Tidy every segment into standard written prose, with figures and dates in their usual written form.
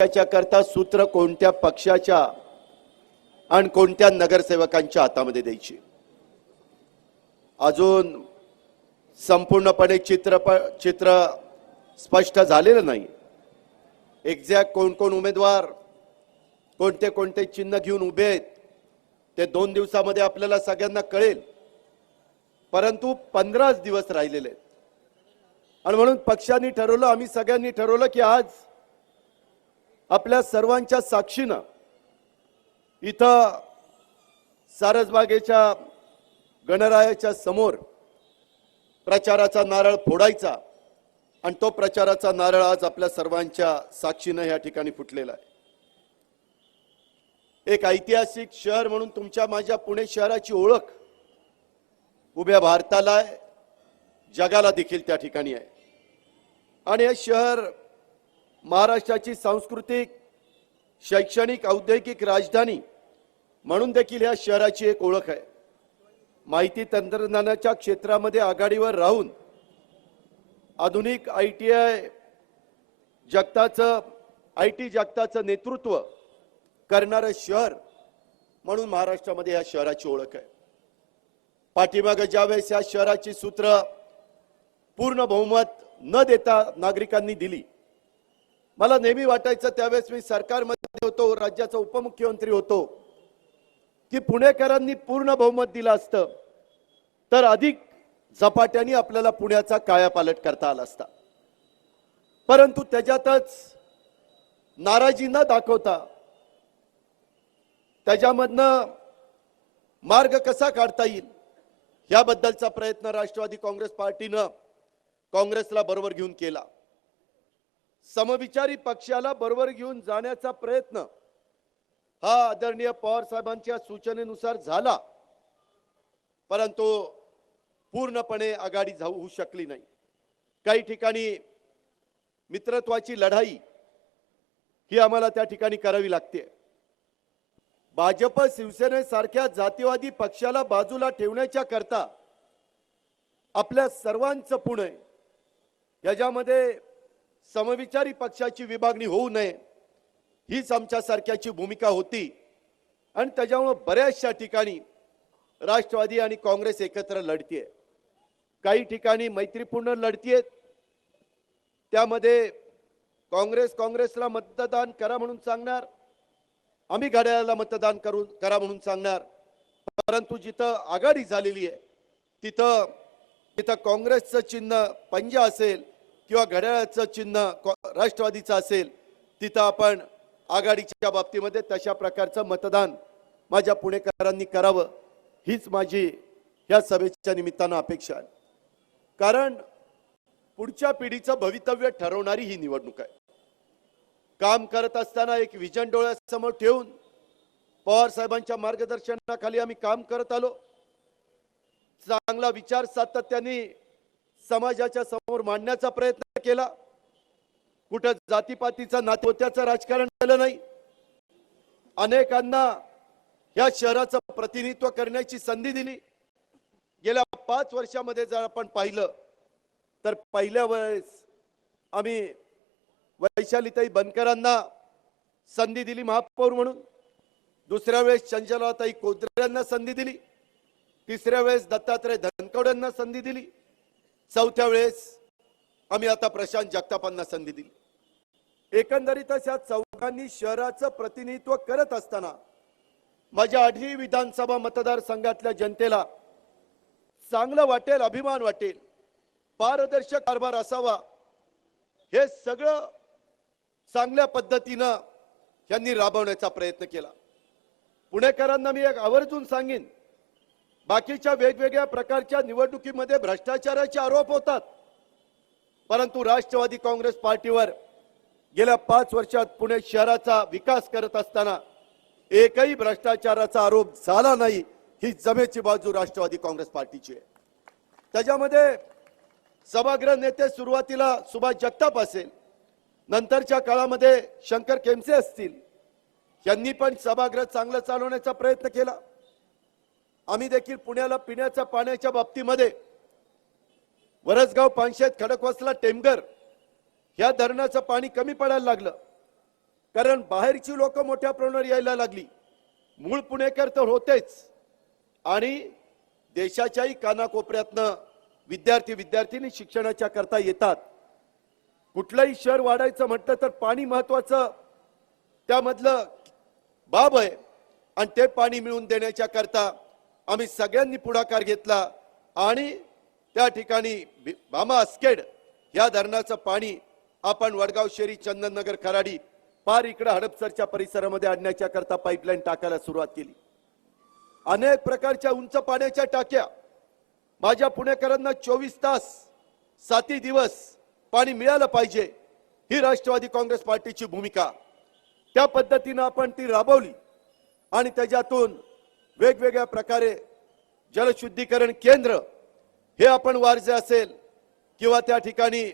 त्याच्या करता सूत्र कोणत्या पक्षाच्या आणि कोणत्या नगरसेवकांच्या हातामध्ये द्यायची अजून संपूर्णपणे चित्र स्पष्ट झालेलं नाही। एक्झॅक्ट कोण कोण उमेदवार कोणते कोणते चिन्ह घेऊन उभे आहेत ते 2 दिवसामध्ये आपल्याला सगळ्यांना कळेल, परंतु 15 दिवस राहिलेले आहेत आणि म्हणून पक्षांनी ठरवलं, आम्ही सगळ्यांनी ठरवलं की आज आपल्या सर्वांच्या साक्षीनं इथं सारसबागेच्या गणरायाच्या समोर प्रचाराचा नारळ फोडायचा आणि तो प्रचाराचा नारळ आज आपल्या सर्वांच्या साक्षीनं या ठिकाणी फुटलेला आहे। एक ऐतिहासिक शहर म्हणून तुमच्या माझ्या पुणे शहराची ओळख उभ्या भारताला आहे, जगाला देखील त्या ठिकाणी आहे आणि हे शहर महाराष्ट्राची सांस्कृतिक शैक्षणिक औद्योगिक राजधानी म्हणून देखील या शहराची एक ओळख आहे। माहिती तंत्रज्ञानाच्या क्षेत्रामध्ये आघाडीवर राहून आधुनिक आयटी जगताचं नेतृत्व करणारं शहर म्हणून महाराष्ट्रामध्ये या शहराची ओळख आहे। पाठीमागे ज्यावेळेस या शहराची सूत्र पूर्ण बहुमत न देता नागरिकांनी दिली, मला नेहमी वाटायचं त्यावेळेस मी सरकारमध्ये होतो, राज्याचा उपमुख्यमंत्री होतो, की पुणेकरांनी पूर्ण बहुमत दिलं असतं तर अधिक झपाट्याने आपल्याला पुण्याचा कायापालट करता आला असता, परंतु त्याच्यातच नाराजी न दाखवता त्याच्यामधनं मार्ग कसा काढता येईल याबद्दलचा प्रयत्न राष्ट्रवादी काँग्रेस पार्टीनं काँग्रेसला बरोबर घेऊन केला। समविचारी पक्षाला बरोबर घेऊन जाण्याचा प्रयत्न हा आदरणीय पवार साहेबांच्या सूचनेनुसार झाला, परंतु पूर्णपणे आघाडी होऊ शकली नाही। काही ठिकाणी मित्रत्वाची लढाई ही आम्हाला त्या ठिकाणी करावी लागते। भाजप शिवसेनेसारख्या जातीवादी पक्षाला बाजूला ठेवण्याच्या करता आपल्या सर्वांचं पुणे याच्यामध्ये समविचारी पक्षाची विभागणी होऊ नये हीच आमच्या सारख्याची भूमिका होती आणि त्याच्यामुळे बऱ्याचशा ठिकाणी राष्ट्रवादी आणि काँग्रेस एकत्र लढतीये, काही ठिकाणी मैत्रीपूर्ण लढतीये, त्यामध्ये काँग्रेसला मतदान करा म्हणून सांगणार, आम्ही घड्याळाला मतदान करा म्हणून सांगणार, परंतु जिथं आघाडी झालेली आहे तिथं काँग्रेसचं चिन्ह पंजा असेल किंवा घड्याळाचं चिन्ह राष्ट्रवादीचं असेल तिथं आपण आघाडीच्या बाबतीमध्ये तशा प्रकारचं मतदान माझ्या पुणेकरांनी करावं हीच माझी या सभेच्या निमित्तानं अपेक्षा आहे। कारण पुढच्या पिढीचं भवितव्य ठरवणारी ही निवडणूक आहे। काम करत असताना एक विजन डोळ्यासमोर ठेवून पवार साहेबांच्या मार्गदर्शनाखाली आम्ही काम करत आलो। चांगला विचार सातत्याने समाजाच्या समोर मांडण्याचा प्रयत्न केला, कुठं जातीपातीचं नातेवाईकाचं राजकारण केलं नाही। अनेकांना या शहराचं प्रतिनिधित्व करण्याची संधी दिली। गेल्या 5 वर्षामध्ये जर आपण पाहिलं तर पहिल्या वेळेस आम्ही वैशालीताई बनकरांना संधी दिली महापौर म्हणून, दुसऱ्या वेळेस चंचलाताई कोदऱ्यांना संधी दिली, तिसऱ्या वेळेस दत्तात्रय धनकवड्यांना संधी दिली, चौथ्या वेळेस आम्ही आता प्रशांत जगतापांना संधी दिली। एकंदरीतच या चौघांनी शहराचं प्रतिनिधित्व करत असताना माझ्या 8ही विधानसभा मतदारसंघातल्या जनतेला चांगलं वाटेल, अभिमान वाटेल, पारदर्शक कारभार असावा, हे सगळं चांगल्या पद्धतीनं यांनी राबवण्याचा प्रयत्न केला। पुणेकरांना मी एक आवर्जून सांगेन, बाकीच्या वेगवेगळ्या प्रकारच्या निवडणुकीमध्ये भ्रष्टाचाराचे आरोप होतात, परंतु राष्ट्रवादी काँग्रेस पार्टीवर गेल्या 5 वर्षात पुणे शहराचा विकास करत असताना एकही भ्रष्टाचाराचा आरोप झाला नाही ही जमेची बाजू राष्ट्रवादी काँग्रेस पार्टीची आहे। त्याच्यामध्ये सभागृह नेते सुरुवातीला सुभाष जगताप असेल, नंतरच्या काळामध्ये शंकर केमसे असतील, यांनी पण सभागृह चांगलं चालवण्याचा प्रयत्न केला। आम्ही देखील पुण्याला पिण्याच्या पाण्याच्या बाबतीमध्ये वरसगाव, पानशेत, खडकवासला, टेमघर या धरणाचं पाणी कमी पडायला लागलं, कारण बाहेरची लोक मोठ्या प्रमाणावर यायला लागली. मूळ पुणेकर तर होतेच आणि देशाच्याही कानाकोपऱ्यातनं विद्यार्थी शिक्षणाच्या करता येतात. कुठलंही शहर वाढायचं म्हटलं तर पाणी महत्वाचं त्यामधलं बाब आहे आणि ते पाणी मिळवून देण्याच्या करता आम्ही सगळ्यांनी पुढाकार घेतला आणि त्या ठिकाणी भामा अस्केड या धरणाचं पाणी आपण वडगाव शेरी, चंदननगर, खराडी पार इकडे हडपसरच्या परिसरामध्ये आणण्याच्या करता पाईपलाईन टाकायला सुरुवात केली. अनेक प्रकारच्या उंच पाण्याच्या टाक्या माझ्या पुणेकरांना 24 तास 7 दिवस पाणी मिळालं पाहिजे ही राष्ट्रवादी काँग्रेस पार्टीची भूमिका. त्या पद्धतीने आपण ती राबवली आणि त्याच्यातून वेगवेगळ्या प्रकारे जलशुद्धीकरण केंद्र हे आपण वारजे असेल किंवा त्या ठिकाणी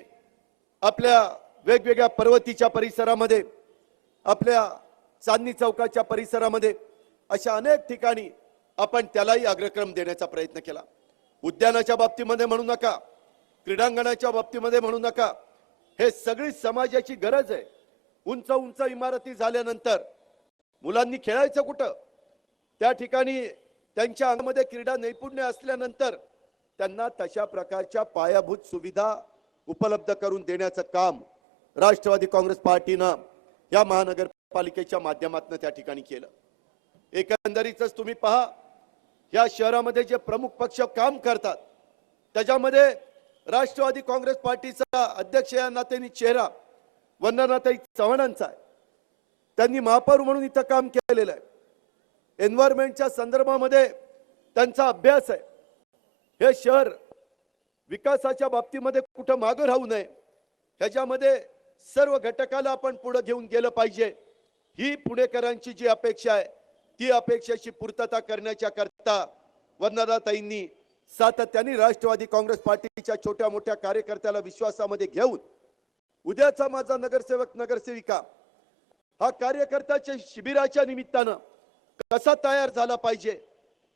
आपल्या वेगवेगळ्या पर्वतीच्या परिसरामध्ये, आपल्या चांदणी चौकाच्या परिसरामध्ये अशा अनेक ठिकाणी आपण त्यालाही अग्रक्रम देण्याचा प्रयत्न केला. उद्यानाच्या बाबतीमध्ये म्हणू नका, क्रीडांगणाच्या बाबतीमध्ये म्हणू नका, हे सगळी समाजाची गरज आहे. उंच उंच इमारती झाल्यानंतर मुलांनी खेळायचं कुठं? त्या ठिकाणी त्यांच्या अंगामध्ये क्रीडा नैपुण्य असल्यानंतर त्यांना तशा प्रकारच्या पायाभूत सुविधा उपलब्ध करून देण्याचं काम राष्ट्रवादी काँग्रेस पार्टीनं या महानगरपालिकेच्या माध्यमातून त्या ठिकाणी केलं. एकंदरीतच तुम्ही पहा, या शहरामध्ये जे प्रमुख पक्ष काम करतात त्याच्यामध्ये राष्ट्रवादी काँग्रेस पार्टीचा अध्यक्ष या नात्याने चेहरा वंदनाताई चव्हाणांचा आहे. त्यांनी महापौर म्हणून इथं काम केलेलं आहे. एन्व्हायरमेंटच्या संदर्भामध्ये त्यांचा अभ्यास आहे. हे शहर विकासाच्या बाबतीमध्ये कुठं मागे राहू नये, ह्याच्यामध्ये सर्व घटकाला आपण पुढे घेऊन गेलं पाहिजे. ही पुणेकरांची जी अपेक्षा आहे ती अपेक्षेची पूर्तता करण्याच्या करता वंदनाताईंनी सातत्याने राष्ट्रवादी काँग्रेस पार्टीच्या छोट्या मोठ्या कार्यकर्त्याला विश्वासामध्ये घेऊन उद्याचा माझा नगरसेवक नगरसेविका हा कार्यकर्त्याच्या शिबिराच्या निमित्तानं कसा तयार झाला पाहिजे,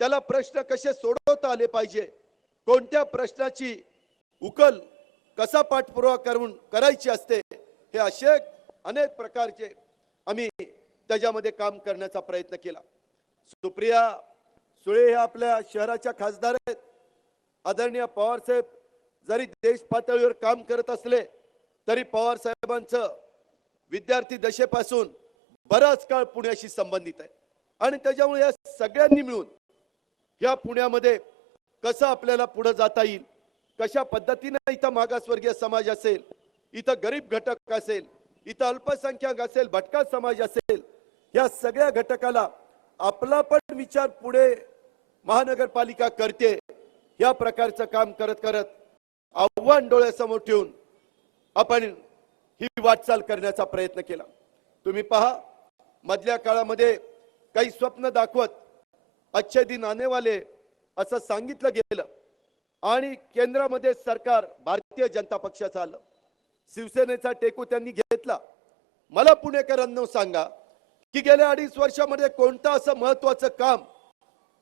त्याला प्रश्न कसे सोडवता आले पाहिजे, कोणत्या प्रश्नाची उकल कसा पाठपुरावा करून करायची असते, हे असे अनेक प्रकारचे आम्ही त्याच्यामध्ये काम करण्याचा प्रयत्न केला. सुप्रिया सुळे हे आपल्या शहराच्या खासदार आहेत. आदरणीय पवार साहेब जरी देश पातळीवर काम करत असले तरी पवार साहेबांचं विद्यार्थी दशेपासून बराच काळ पुण्याशी संबंधित आहे आणि त्याच्यामुळे या सगळ्यांनी मिळून या पुण्यामध्ये कसं आपल्याला पुढे जाता येईल, कशा पद्धतीने इथं मागासवर्गीय समाज असेल, इथं गरीब घटक असेल, इथं अल्पसंख्याक असेल, भटका समाज असेल, या सगळ्या घटकाला आपला पण विचार पुढे महानगरपालिका करते या प्रकारचं काम करत करत आव्हान डोळ्यासमोर ठेवून आपण ही वाटचाल करण्याचा प्रयत्न केला. तुम्ही पहा, मधल्या काळामध्ये काही स्वप्न दाखवत अच्छे दिन आने वाले असं सांगितलं गेलं आणि केंद्रामध्ये सरकार भारतीय जनता पक्षाचं आलं. शिवसेनेचा टेकू त्यांनी घेतला. मला पुणेकरांना सांगा की गेल्या 2.5 वर्षामध्ये कोणतं असं महत्वाचं काम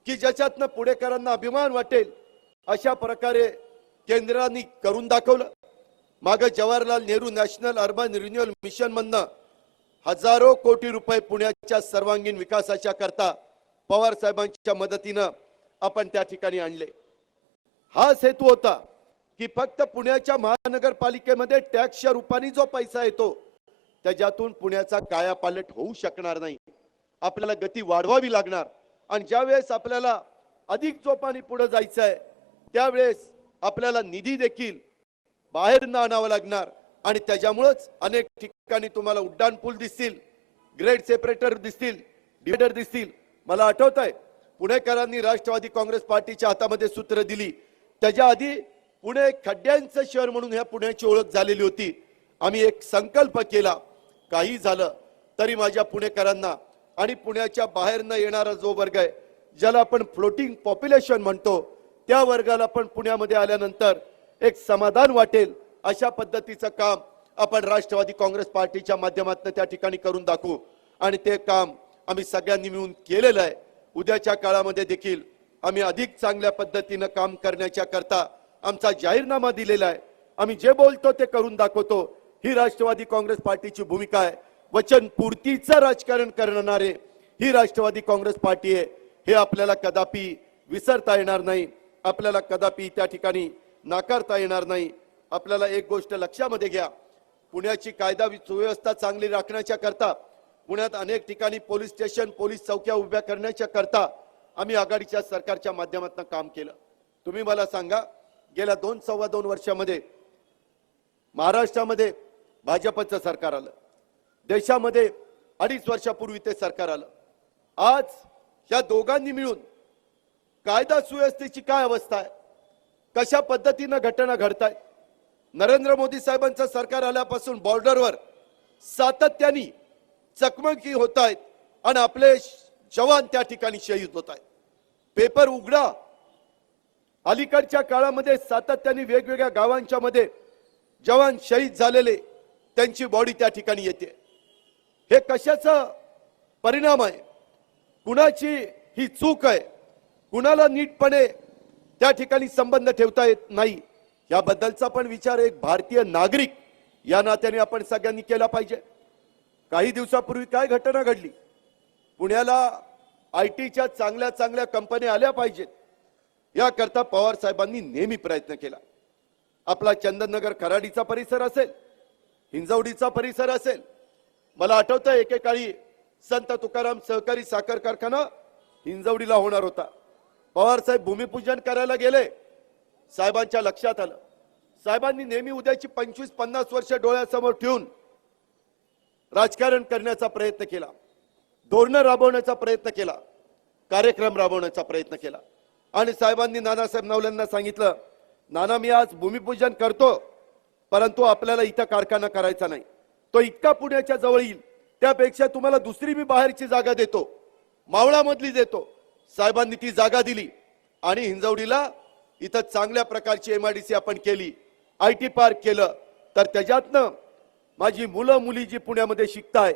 की ज्याच्यातनं पुणेकरांना अभिमान वाटेल अशा प्रकारे केंद्राने करून दाखवलं. मागे Jawaharlal Nehru national urban renewal mission मधनं हजारो कोटी रुपये पुण्याच्या सर्वांगीण विकासाच्या करता पवार साहेबांच्या मदतीनं आपण त्या ठिकाणी आणले. हाच हेतू होता की फक्त पुण्याच्या महानगरपालिकेमध्ये टॅक्सच्या रूपाने जो पैसा येतो त्याच्यातून पुण्याचा कायापालट होऊ शकणार नाही. आपल्याला गती वाढवावी लागणार आणि ज्यावेळेस आपल्याला अधिक जोपाने पुढे जायचं आहे त्यावेळेस आपल्याला निधी देखील बाहेर आणावा लागणार आणि त्याच्यामुळेच अनेक ठिकाणी तुम्हाला उड्डाण पूल दिसतील, ग्रेड सेपरेटर दिसतील, डिवायडर दिसतील. मला आठवत आहे पुणेकरांनी राष्ट्रवादी काँग्रेस पार्टीच्या हातामध्ये सूत्र दिली, त्याच्या आधी पुणे खड्ड्यांचं शहर म्हणून ह्या पुण्याची ओळख झालेली होती. आम्ही एक संकल्प केला, काही झालं तरी माझ्या पुणेकरांना आणि पुण्याच्या बाहेरनं येणारा जो वर्ग आहे ज्याला आपण फ्लोटिंग पॉप्युलेशन म्हणतो त्या वर्गाला पण पुण्यामध्ये आल्यानंतर एक समाधान वाटेल अशा पद्धतीचं काम आपण राष्ट्रवादी काँग्रेस पार्टीच्या माध्यमातून त्या ठिकाणी करून दाखवू आणि ते काम आम्ही सगळ्यांनी मिळून केलेलं आहे. उद्याच्या काळामध्ये देखील आम्ही अधिक चांगल्या पद्धतीनं काम करण्याच्या करता आमचा जाहीरनामा दिलेला आहे. आम्ही जे बोलतो ते करून दाखवतो. ही राष्ट्रवादी काँग्रेस पार्टीची भूमिका आहे वचनपूर्तीचं राजकारण करणारे ही राष्ट्रवादी काँग्रेस पार्टी आहे, हे आपल्याला कदापि विसरता येणार नाही, आपल्याला कदापि त्या ठिकाणी नाकारता येणार नाही. आपल्याला एक गोष्ट लक्षामध्ये घ्या, पुण्याची कायदा सुव्यवस्था चांगली राखण्याच्या करता पुण्यात अनेक ठिकाणी पोलीस स्टेशन, पोलीस चौक्या उभ्या करण्याच्या करता आम्ही आघाडीच्या सरकारच्या माध्यमातून काम केलं. तुम्ही मला सांगा, गेल्या 2-2.25 वर्षामध्ये महाराष्ट्रामध्ये भाजपचं सरकार आलं, देशामध्ये 2.5 वर्षापूर्वी ते सरकार आलं. आज या दोघांनी मिळून कायदा सुव्यवस्थेची काय अवस्था आहे, कशा पद्धतीनं घटना घडताय. नरेंद्र मोदी साहेबांचं सरकार आल्यापासून बॉर्डरवर सातत्याने चकमकी होत आहेत आणि आपले जवान त्या ठिकाणी शहीद होत आहेत. पेपर उघडा, अलीकडच्या काळामध्ये सातत्याने वेगवेगळ्या गावांच्या मध्ये जवान शहीद झालेले त्यांची बॉडी त्या ठिकाणी येते. हे कशाचा परिणाम आहे, कुणाची ही चूक आहे, कुणाला नीटपणे त्या ठिकाणी संबंध ठेवता येत नाही, याबद्दलचा पण विचार एक भारतीय नागरिक या नात्याने आपण सगळ्यांनी केला पाहिजे. काही दिवसापूर्वी काय घटना घडली, पुण्याला आयटीच्या चांगल्या चांगल्या कंपन्या आल्या पाहिजेत याकरता पवार साहेबांनी नेहमी प्रयत्न केला. आपला चंदननगर खराडीचा परिसर असेल, हिंजवडीचा परिसर असेल, मला आठवतं एकेकाळी संत तुकाराम सहकारी साखर कारखाना हिंजवडीला होणार होता. पवार साहेब भूमिपूजन करायला गेले, साहेबांच्या लक्षात आलं. साहेबांनी नेहमी उद्याची 25-50 वर्ष डोळ्यासमोर ठेवून राजकारण करण्याचा प्रयत्न केला, धोरणं राबवण्याचा प्रयत्न केला, कार्यक्रम राबवण्याचा प्रयत्न केला. आणि साहेबांनी नानासाहेब नवलेंना सांगितलं, नाना मी आज भूमिपूजन करतो, परंतु आपल्याला इथं कारखाना करायचा नाही, तो इतका पुण्याच्या जवळ येईल, त्यापेक्षा तुम्हाला दुसरी मी बाहेरची जागा देतो, मावळामधली देतो. साहेबांनी ती जागा दिली आणि हिंजवडीला इथं चांगल्या प्रकारची MIDC आपण केली, IT पार्क केलं. तर त्याच्यातनं माझी मुलं मुली जी पुण्यामध्ये शिकताय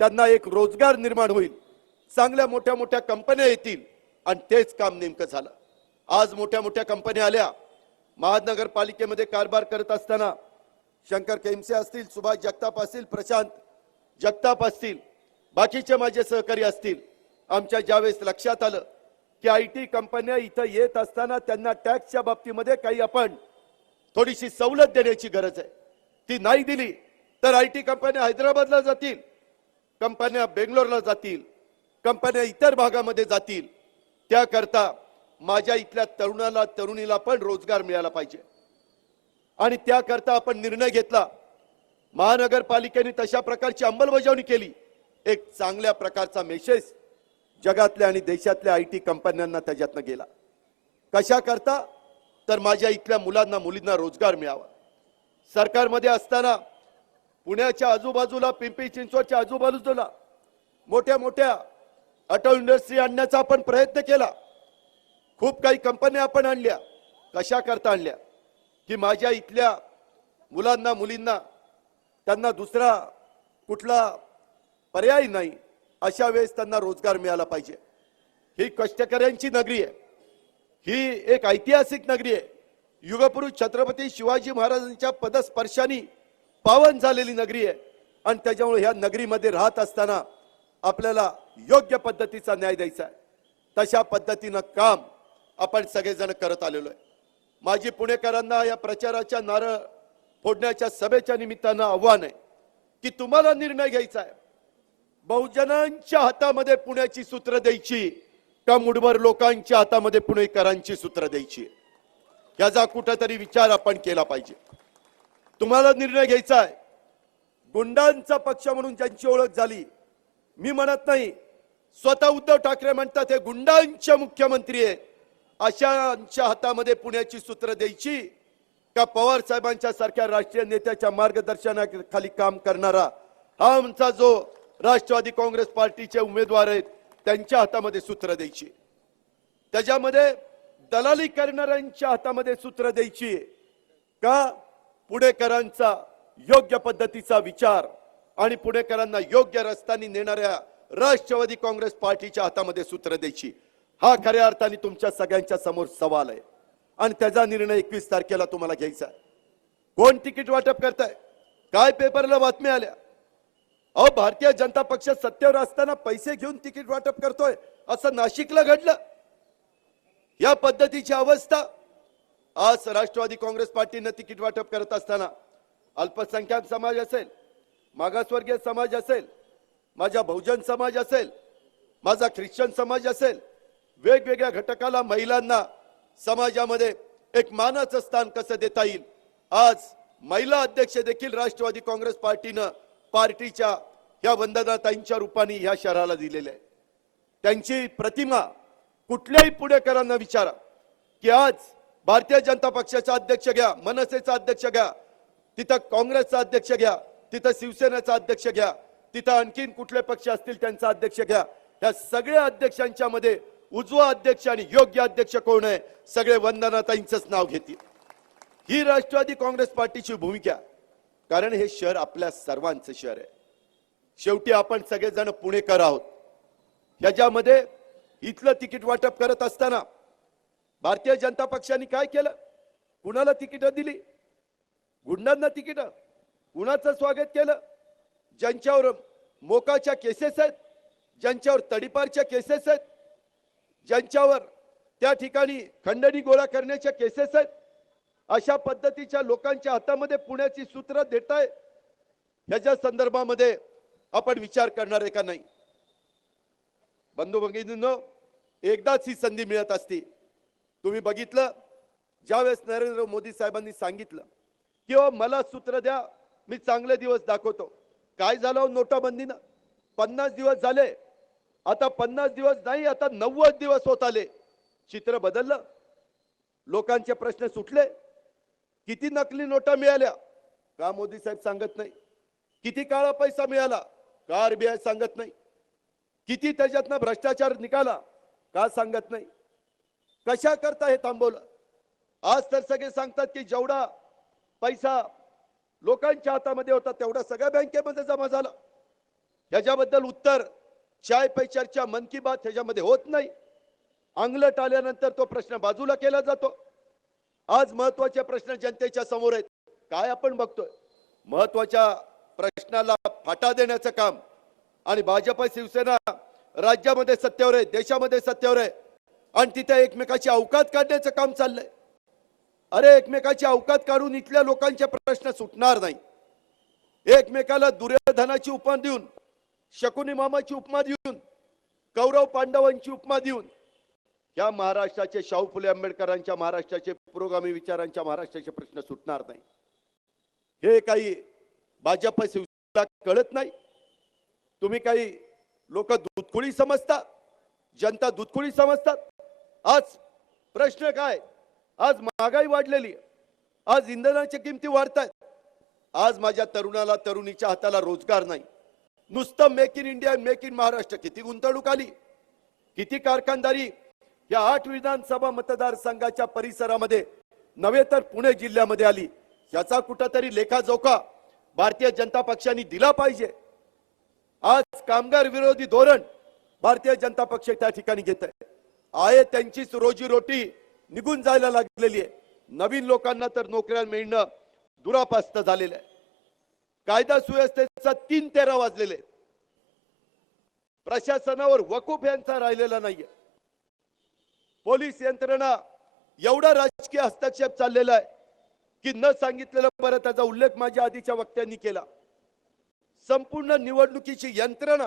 त्यांना एक रोजगार निर्माण होईल, चांगल्या मोठ्या मोठ्या कंपन्या येतील आणि तेच काम नेमकं झालं. आज मोठ्या मोठ्या कंपन्या आल्या. महानगरपालिकेमध्ये कारभार करत असताना शंकर केमसे असतील, सुभाष जगताप असतील, प्रशांत जगताप असतील, बाकीचे माझे सहकारी असतील, आमच्या ज्यावेळेस लक्षात आलं की IT कंपन्या इथं येत असताना त्यांना टॅक्सच्या बाबतीमध्ये काही आपण थोडीशी सवलत देण्याची गरज आहे, ती नाही दिली तर IT कंपन्या हैदराबादला जातील, कंपन्या बेंगलोरला जातील, कंपन्या इतर भागामध्ये जातील. त्याकरता माझ्या इथल्या तरुणाला तरुणीला पण रोजगार मिळाला पाहिजे आणि त्याकरता आपण निर्णय घेतला. महानगरपालिकेने तशा प्रकारची अंमलबजावणी केली. एक चांगल्या प्रकारचा मेसेज जगातल्या आणि देशातल्या IT कंपन्यांना त्याच्यातनं गेला. कशा करता, तर माझ्या इथल्या मुलांना मुलींना रोजगार मिळावा. सरकारमध्ये असताना पुण्याच्या आजूबाजूला, पिंपरी चिंचवडच्या आजूबाजूला मोठ्या मोठ्या ऑटो इंडस्ट्री आणण्याचा आपण प्रयत्न केला. खूप काही कंपन्या आपण आणल्या. कशा करता आणल्या, की माझ्या इथल्या मुलांना मुलींना त्यांना दुसरा कुठला पर्याय नाही, अशा वेळेस त्यांना रोजगार मिळाला पाहिजे. ही कष्टकऱ्यांची नगरी आहे, ही एक ऐतिहासिक नगरी आहे, युगपुरुष छत्रपती शिवाजी महाराजांच्या पदस्पर्शाने पावन झालेली नगरी आहे आणि त्याच्यामुळे ह्या नगरीमध्ये राहत असताना आपल्याला योग्य पद्धतीचा न्याय द्यायचा आहे. तशा पद्धतीनं काम आपण सगळेजण करत आलेलो आहे. माझी पुणेकरांना या प्रचाराच्या नारळ फोडण्याच्या सभेच्या निमित्तानं आव्हान आहे की तुम्हाला निर्णय घ्यायचा आहे, बहुजनांच्या हातामध्ये पुण्याची सूत्र द्यायची का मुठभर लोकांच्या हातामध्ये पुणेकरांची सूत्र द्यायची, याचा कुठेतरी विचार आपण केला पाहिजे. तुम्हाला निर्णय घ्यायचा आहे. गुंडांचा पक्ष म्हणून ज्यांची ओळख झाली, मी म्हणत नाही, स्वतः उद्धव ठाकरे म्हणतात हे गुंडांचे मुख्यमंत्री आहेत, अशांच्या हातामध्ये पुण्याची सूत्र द्यायची का पवार साहेबांच्या सारख्या राष्ट्रीय नेत्याच्या मार्गदर्शनाखाली काम करणारा हा आमचा जो राष्ट्रवादी काँग्रेस पार्टीचे उमेदवार आहेत त्यांच्या हातामध्ये सूत्र द्यायची, त्याच्यामध्ये दलाली करणाऱ्यांच्या हातामध्ये सूत्र द्यायची का पुणेकरांचा योग्य पद्धतीचा विचार आणि पुणेकरांना योग्य रस्त्याने नेणाऱ्या राष्ट्रवादी काँग्रेस पार्टीच्या हातामध्ये सूत्र द्यायची. हा खऱ्या अर्थाने तुमच्या सगळ्यांच्या समोर सवाल आहे आणि त्याचा निर्णय 21 तारखेला तुम्हाला घ्यायचा आहे. कोण तिकीट वाटप करताय, काय पेपरला बातम्या आल्या, अहो, भारतीय जनता पक्ष सत्तेवर असताना पैसे घेऊन तिकीट वाटप करतोय असं नाशिकला घडलं. या पद्धतीची अवस्था आज राष्ट्रवादी काँग्रेस पार्टीने तिकीट वाटप करत असताना अल्पसंख्याक समाज असेल, मागासवर्गीय समाज असेल, माझा बहुजन समाज असेल, माझा ख्रिश्चन समाज असेल, वेगवेगळ्या घटकाला, महिलांना समाजामध्ये एक मानाचं स्थान कसं देता येईल. आज महिला अध्यक्ष देखील राष्ट्रवादी काँग्रेस पार्टीनं पार्टीच्या या वंदनाताईंच्या रूपाने ह्या शहराला दिलेले आहे. त्यांची प्रतिमा कुठल्याही पुणेकरांना विचारा की आज भारतीय जनता पक्षाचा अध्यक्ष घ्या, मनसेचा अध्यक्ष घ्या, तिथं काँग्रेसचा अध्यक्ष घ्या, तिथं शिवसेनेचा अध्यक्ष घ्या, तिथं आणखीन कुठले पक्ष असतील त्यांचा अध्यक्ष घ्या, या सगळ्या अध्यक्षांच्या मध्ये उजवा अध्यक्ष आणि योग्य अध्यक्ष कोण आहे, सगळे वंदनाताईंचंच नाव घेतील. ही राष्ट्रवादी काँग्रेस पार्टीची भूमिका, कारण हे शहर आपल्या सर्वांचं शहर आहे. शेवटी आपण सगळेजण पुणेकर आहोत. ह्याच्यामध्ये इथलं तिकीट वाटप करत असताना भारतीय जनता पक्षाने काय केलं? कुणाला तिकीट दिली? गुंडांना तिकीट. कुणाचं स्वागत केलं? ज्यांच्यावर मोकाच्या केसेस आहेत, ज्यांच्यावर तडीपारच्या केसेस आहेत, ज्यांच्यावर त्या ठिकाणी खंडणी गोळा करण्याच्या केसेस आहेत, अशा पद्धतीच्या लोकांच्या हातामध्ये पुण्याची सूत्र देताय. ह्याच्या संदर्भामध्ये आपण विचार करणार आहे का नाही? बंधू भगिनींनो, एकदाच ही संधी मिळत असती. तुम्ही बघितलं ज्यावेळेस नरेंद्र मोदी साहेबांनी सांगितलं की मला सूत्र द्या, मी चांगले दिवस दाखवतो. काय झालं नोटाबंदीनं? 50 दिवस झाले, आता 50 दिवस नाही, आता 90 दिवस होत आले. चित्र बदललं, लोकांचे प्रश्न सुटले. किती नकली नोटा मिळाल्या का मोदी साहेब सांगत नाही? किती काळा पैसा मिळाला का आरबीआय सांगत नाही? किती त्याच्यातनं भ्रष्टाचार निघाला का सांगत नाही? कशा करता हे थांबवलं? आज तर सगळे सांगतात की जेवढा पैसा लोकांच्या हातामध्ये होता तेवढा सगळ्या बँकेमध्ये जमा झाला. ह्याच्याबद्दल उत्तर चाय पे चर्चा, मन की बात ह्याच्यामध्ये होत नाही. अंगलट आल्यानंतर तो प्रश्न बाजूला केला जातो. आज महत्वाचे प्रश्न जनतेच्या समोर आहेत. काय आपण बघतोय? महत्वाच्या प्रश्नाला फाटा देण्याचं काम, आणि भाजप शिवसेना राज्यामध्ये सत्तेवर आहे, देशामध्ये सत्तेवर आहे, आणि तिथे एकमेकाची अवकात काढण्याचं काम चाललंय. अरे, एकमेकाची अवकात काढून इथल्या लोकांचे प्रश्न सुटणार नाही. एकमेकाला दुर्योधनाची उपमा देऊन, शकुनी मामाची उपमा देऊन, कौरव पांडवांची उपमा देऊन या महाराष्ट्राचे, शाहू फुले आंबेडकरांच्या महाराष्ट्राचे, पुरोगामी विचारांच्या महाराष्ट्राचे प्रश्न सुटणार नाही. हे काही भाजप शिवसेनेला कळत नाही. तुम्ही काही लोक दूधकुळी समजता, जनता दूधकुळी समजतात. आज प्रश्न काय? आज महागाई वाढलेली, आज इंधनाच्या किमती वाढतात, आज माझ्या तरुणाला, तरुणीच्या हाताला रोजगार नाही. नुसतं make in India, make in Maharashtra, किती गुंतवणूक आली, किती कारखानदारी या 8 विधानसभा मतदारसंघाच्या परिसरामध्ये नव्हे तर पुणे जिल्ह्यामध्ये आली. याचा कुठंतरी लेखाजोखा भारतीय जनता पक्षाने दिला पाहिजे. आज कामगार विरोधी धोरण भारतीय जनता पक्ष त्या ठिकाणी घेत आहे. त्यांचीच रोजीरोटी निघून जायला लागलेली आहे. नवीन लोकांना तर नोकऱ्या मिळणं दुरापास्त झालेलं आहे. कायदा सुव्यवस्थेचा 3 तेरा वाजलेले. प्रशासनावर वकूफ यांचा राहिलेला नाहीये. पोलीस यंत्रणा एवढा राजकीय हस्तक्षेप चाललेला आहे की न सांगितलेलं बरं. त्याचा उल्लेख माझ्या आधीच्या वक्त्यांनी केला. संपूर्ण निवडणुकीची यंत्रणा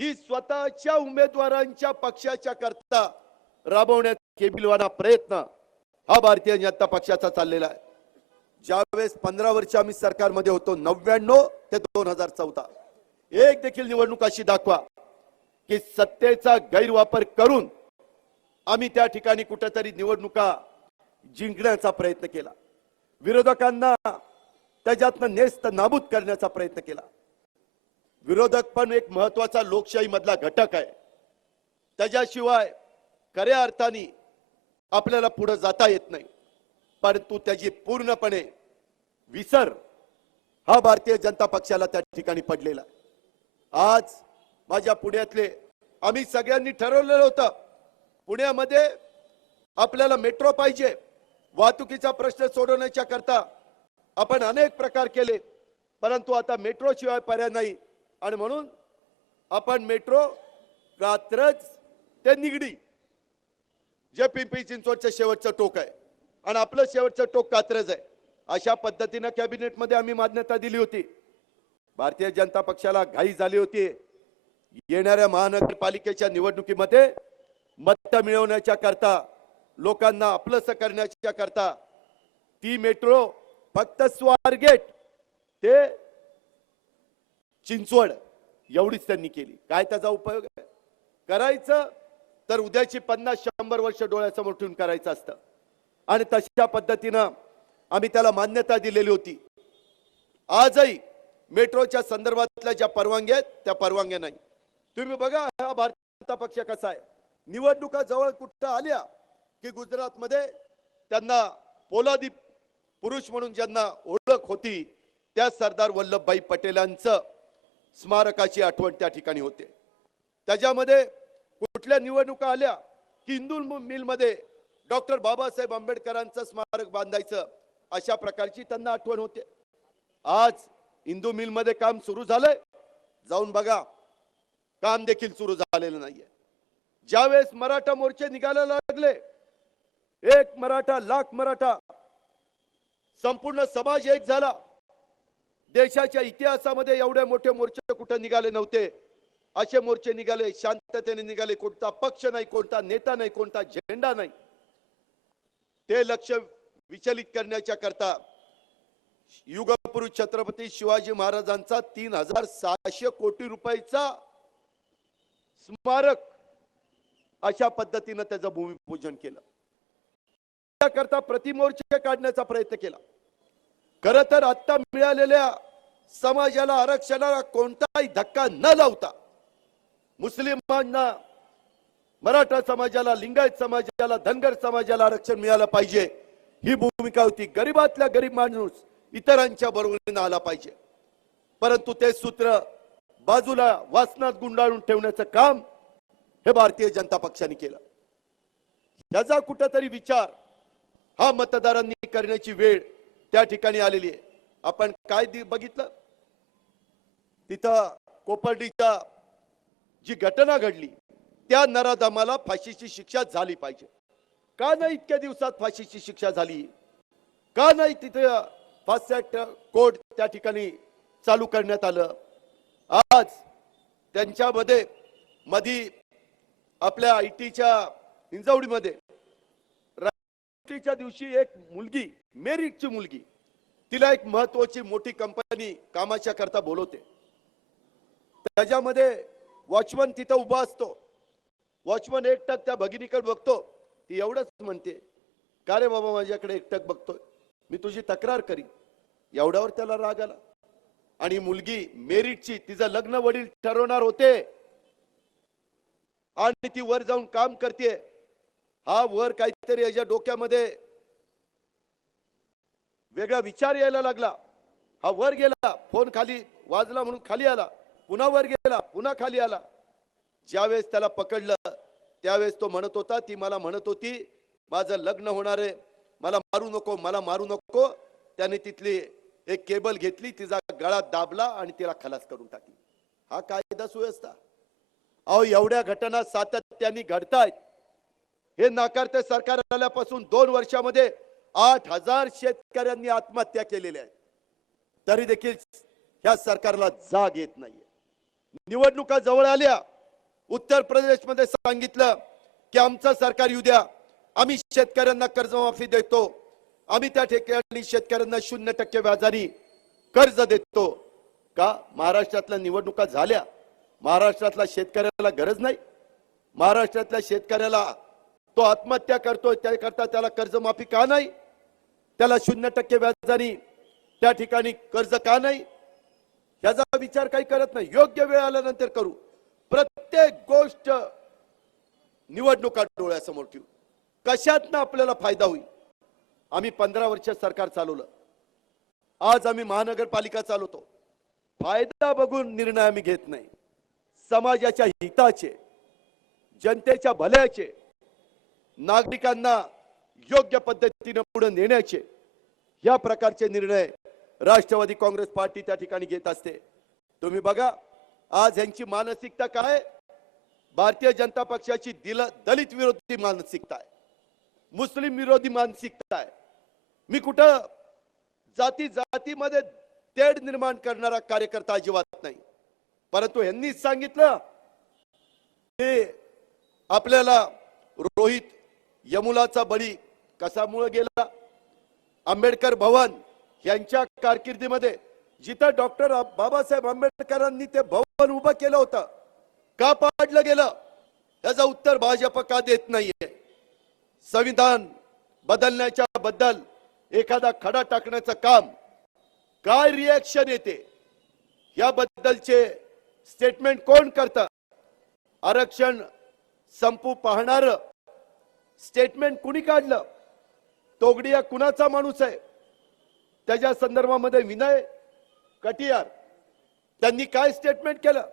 ही स्वतःच्या उमेदवारांच्या पक्षाच्या करता राबवण्यात केबिलवाना प्रयत्न हा भारतीय जनता पक्षाचा चाललेला आहे. ज्यावेळेस 15 वर्ष आम्ही सरकारमध्ये होतो, 99 ते 2014, एक देखील निवडणूक अशी दाखवा की सत्तेचा गैरवापर करून आम्ही त्या ठिकाणी कुठेतरी निवडणुका जिंकण्याचा प्रयत्न केला. विरोधकांना त्याच्यातनं नेस्त नाबूद करण्याचा प्रयत्न केला. विरोधक पण एक महत्वाचा लोकशाही मधला घटक आहे. त्याच्याशिवाय खऱ्या अर्थाने आपल्याला पुढे जाता येत नाही. परंतु त्याची पूर्णपणे विसर हा भारतीय जनता पक्षाला त्या ठिकाणी पडलेला. आज माझ्या पुण्यातले आम्ही सगळ्यांनी ठरवलेलं होतं, पुण्यामध्ये आपल्याला मेट्रो पाहिजे. वाहतुकीचा प्रश्न सोडवण्याच्या करता आपण अनेक प्रकार केले, परंतु आता मेट्रो शिवाय पर्याय नाही. आणि म्हणून आपण मेट्रो कात्रज ते निगडी जे पिंपरी चिंचवडचं शेवटचं टोक आहे आणि आपलं शेवटचं टोक कात्रज आहे, अशा पद्धतीने कॅबिनेटमध्ये आम्ही मान्यता दिली होती. भारतीय जनता पक्षाला घाई झाली होती. येणाऱ्या महानगरपालिकेच्या निवडणुकीमध्ये मत मिळवण्याच्या करता, लोकांना आपलंसं करण्याच्या करता ती मेट्रो फक्त स्वारगेट ते चिंचवड एवढीच त्यांनी केली. काय त्याचा उपयोग आहे? करायचं तर उद्याची 50-100 वर्ष डोळ्यासमोर ठेवून करायचं असतं आणि तशा पद्धतीनं आम्ही त्याला मान्यता दिलेली होती. आजही मेट्रोच्या संदर्भातल्या ज्या परवानग्या आहेत त्या परवानग्या नाही. तुम्ही बघा हा भारतीय जनता पक्ष कसा आहे. निवडणुका जवळ कुठं आल्या की गुजरातमध्ये त्यांना पोलादी पुरुष म्हणून ज्यांना ओळख होती त्या सरदार वल्लभभाई पटेलांचं स्मारकाची आठवण त्या ठिकाणी होते. त्याच्यामध्ये कुठल्या निवडणुका आल्या की हिंदू मिलमध्ये डॉक्टर बाबासाहेब आंबेडकरांचं स्मारक बांधायचं, अशा प्रकारची त्यांना आठवण होते. आज हिंदू मिलमध्ये काम सुरू झालंय, जाऊन बघा, काम देखील सुरू झालेलं नाहीये. ज्यावेळेस मराठा मोर्चे निघायला लागले, एक मराठा लाख मराठा, संपूर्ण समाज एक झाला. देशाच्या इतिहासामध्ये एवढे मोठे मोर्चे कुठे निघाले नव्हते. असे मोर्चे निघाले, शांततेने निघाले. कोणता पक्ष नाही, कोणता नेता नाही, कोणता झेंडा नाही. ते लक्ष विचलित करण्याच्या करता युगपुरुष छत्रपती शिवाजी महाराजांचा 3600 कोटी रुपयाचा स्मारक अशा पद्धतीने त्याचं भूमिपूजन केलं. त्याकरता प्रतिमोर्चे काढण्याचा प्रयत्न केला. खरं तर आता मिळालेल्या समाजाला, आरक्षणाला कोणताही धक्का न लावता मुस्लिमांना, मराठा समाजाला, लिंगायत समाजाला, धनगर समाजाला आरक्षण मिळालं पाहिजे, ही भूमिका होती. गरीबातल्या गरीब माणूस इतरांच्या बरोबरीने आला पाहिजे. परंतु ते सूत्र बाजूला वासनात गुंडाळून ठेवण्याचं काम हे भारतीय जनता पक्षाने केलं. याचा कुठेतरी विचार हा मतदारांनी करण्याची वेळ त्या ठिकाणी आलेली आहे. आपण काय बघितलं तिथं कोपर्डीच्या जी घटना घडली, त्या नराधमाला फाशीची शिक्षा झाली पाहिजे. का नाही इतक्या दिवसात फाशीची शिक्षा झाली? का नाही तिथे फास्ट ट्रॅक कोर्ट त्या ठिकाणी चालू करण्यात आलं? आज त्यांच्यामध्ये मधी आपल्या आयटीच्या हिंजवडीमध्ये रात्रीच्या दिवशी एक मुलगी, मेरिटची मुलगी, तिला एक महत्वाची मोठी कंपनी कामाच्या करता बोलवते. त्याच्यामध्ये वॉचमन तिथं उभा असतो. वॉचमन एकटक त्या भगिनीकडे बघतो. ती एवढंच म्हणते, का रे बाबा माझ्याकडे एकटक बघतोय, मी तुझी तक्रार करीन. एवढ्यावर त्याला राग आला. आणि मुलगी मेरिटची, तिचं लग्न वडील ठरवणार होते आणि ती वर जाऊन काम करते. हा वर काहीतरी याच्या डोक्यामध्ये वेगळा विचार यायला लागला. हा वर गेला, फोन खाली वाजला म्हणून खाली आला, पुन्हा वर गेला, पुन्हा खाली आला. ज्यावेळेस त्याला पकडलं त्यावेळेस तो म्हणत होता, ती मला म्हणत होती माझं लग्न होणार आहे, मला मारू नको, मला मारू नको. त्याने तिथली एक केबल घेतली, तिचा गळा दाबला आणि तिला खलास करून टाकली. हा कायदा सुव्यवस्था? अहो एवढ्या घटना सातत्याने घडतायत. हे नाकारते सरकार आल्यापासून 2 वर्षामध्ये 8000 शेतकऱ्यांनी आत्महत्या केलेल्या आहेत. तरी देखील ह्या सरकारला जाग येत नाहीये. निवडणुका जवळ आल्या. उत्तर प्रदेशमध्ये सांगितलं की आमचं सरकार येऊ द्या, आम्ही शेतकऱ्यांना कर्जमाफी देतो, आम्ही त्या ठिकाणी शेतकऱ्यांना 0% व्याजाने कर्ज देतो. का महाराष्ट्रातल्या निवडणुका झाल्या? महाराष्ट्रातल्या शेतकऱ्याला गरज नाही? महाराष्ट्रातल्या शेतकऱ्याला तो आत्महत्या करतोय त्याकरता त्याला कर्जमाफी का नाही? त्याला 0% व्याजाने त्या ठिकाणी कर्ज का नाही? याचा विचार काही करत नाही. योग्य वेळ आल्यानंतर करू. प्रत्येक गोष्ट निवडणुका डोळ्यासमोर ठेवू. कशातनं आपल्याला फायदा होईल? आम्ही 15 वर्ष सरकार चालवलं. आज आम्ही महानगरपालिका चालवतो. फायदा बघून निर्णय आम्ही घेत नाही. समाजाच्या हिताचे, जनतेच्या भल्याचे, नागरिकांना योग्य पद्धतीने पुढे नेण्याचे या प्रकारचे निर्णय राष्ट्रवादी काँग्रेस पार्टी त्या ठिकाणी घेत असते. तुम्ही बघा आज यांची मानसिकता काय? भारतीय जनता पक्षाची दलित विरोधी मानसिकता आहे, मुस्लिम विरोधी मानसिकता आहे. मी कुठं जाती जातीमध्ये तेढ निर्माण करणारा कार्यकर्ता अजिबात नाही, परंतु यांनीच सांगितलं की आपल्याला रोहित यमुलाचा बळी कशामुळे गेला. आंबेडकर भवन यांच्या कारकिर्दीमध्ये जिथं डॉक्टर बाबासाहेब आंबेडकरांनी ते भवन उभं केलं होतं, का पाडलं गेलं? याचं उत्तर भाजप का देत नाहीये. संविधान बदलण्याच्या बद्दल एखादा खडा टाकण्याचं काम काय रिएक्शन येते, याबद्दलचे स्टेटमेंट कोण करतं? आरक्षण संपू पाहणार स्टेटमेंट कुणी काढलं? तोगडिया कुणाचा माणूस आहे? त्याच्या संदर्भामध्ये विनय कटियार त्यांनी काय स्टेटमेंट केलं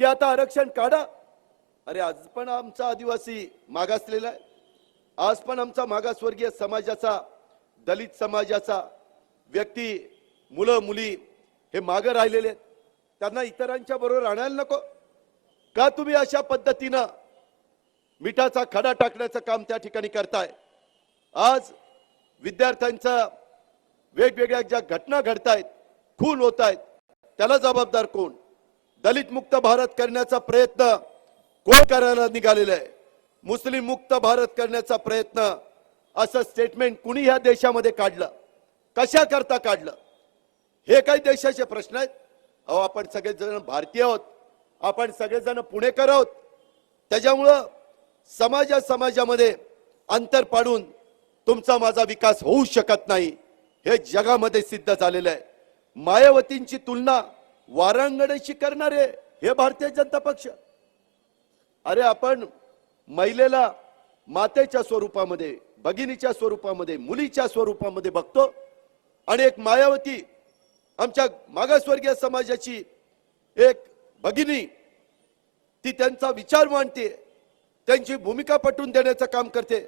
की आता आरक्षण काढा. अरे आज पण आमचा आदिवासी मागासलेला आहे, आज पण आमचा मागासवर्गीय समाजाचा, दलित समाजाचा व्यक्ती, मुलं मुली हे मागे राहिलेले आहेत. त्यांना इतरांच्या बरोबर आणायला नको का? तुम्ही अशा पद्धतीनं मिठाचा खडा टाकण्याचं काम त्या ठिकाणी करताय. आज विद्यार्थ्यांचा वेगवेगळ्या ज्या घटना घडतायत, खून होत आहेत, त्याला जबाबदार कोण? दलित मुक्त भारत करण्याचा प्रयत्न कोण करायला निघालेला आहे? मुस्लिम मुक्त भारत करण्याचा प्रयत्न, असं स्टेटमेंट कुणी ह्या देशामध्ये काढलं? कशा करता काढलं? हे काही देशाचे प्रश्न आहेत. अहो, आपण सगळेजण भारतीय आहोत, आपण सगळेजण पुणेकर आहोत. त्याच्यामुळं समाजामध्ये अंतर पाडून तुमचा माझा विकास होऊ शकत नाही, हे जगामध्ये सिद्ध झालेलं आहे. मायावतींची तुलना वारांगणेशी करणारे हे भारतीय जनता पक्ष. अरे आपण महिलेला मातेच्या स्वरूपामध्ये, भगिनीच्या स्वरूपामध्ये, मुलीच्या स्वरूपामध्ये बघतो, आणि एक मायावती आमच्या मागासवर्गीय समाजाची एक भगिनी, ती त्यांचा विचार मांडते, त्यांची भूमिका पटवून देण्याचं काम करते.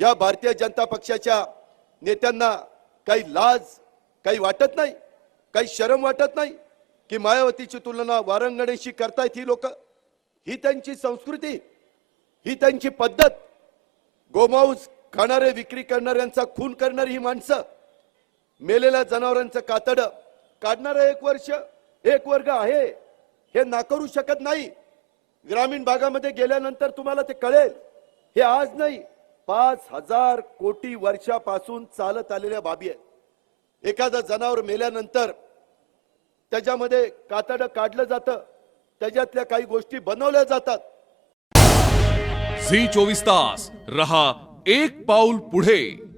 या भारतीय जनता पक्षाच्या नेत्यांना काही लाज, काही वाटत नाही, काही शरम वाटत नाही की मायावतीची तुलना वारांगणेशी करतायत? ही लोक, ही त्यांची संस्कृती, ही त्यांची पद्धत. गोमांस खाणारे, विक्री करणाऱ्यांचा खून करणारी ही माणसं, मेलेल्या जनावरांचं कातडं काढणारा एक वर्ग आहे, हे नाकारू शकत नाही. ग्रामीण भागामध्ये गेल्यानंतर तुम्हाला ते कळेल. हे आज नाही, 5000 कोटी वर्षापासून चालत आलेल्या बाबी आहेत. एखादा जनावर मेल्यानंतर त्याच्यामध्ये कातडं काढलं जातं, त्याच्यातल्या काही गोष्टी बनवल्या जातात. झी 24 तास रहा एक पाऊल पुढे.